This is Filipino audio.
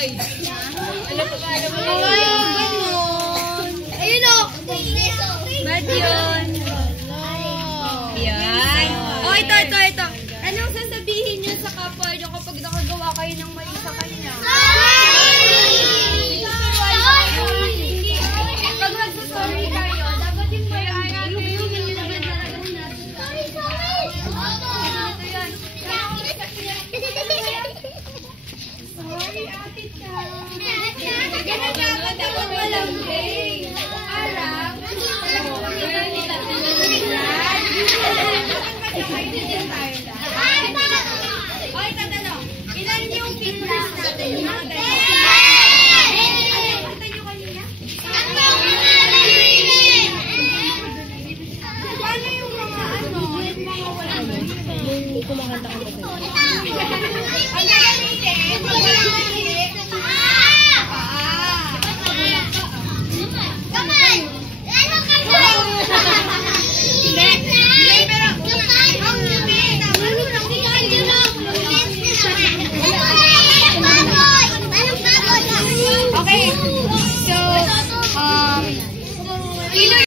Ano pa ba? Ayun o! Bad yun. Yan. Oh, ito. Anong sasabihin nyo sa kapwa nyo kapag nakagawa kayo ng mali sa kanya? Pag magsasorry kayo, dapat yung malamig. Yung naman talaga natin. Sorry, ate ka. Ganun dapat dapat malamig. Alam.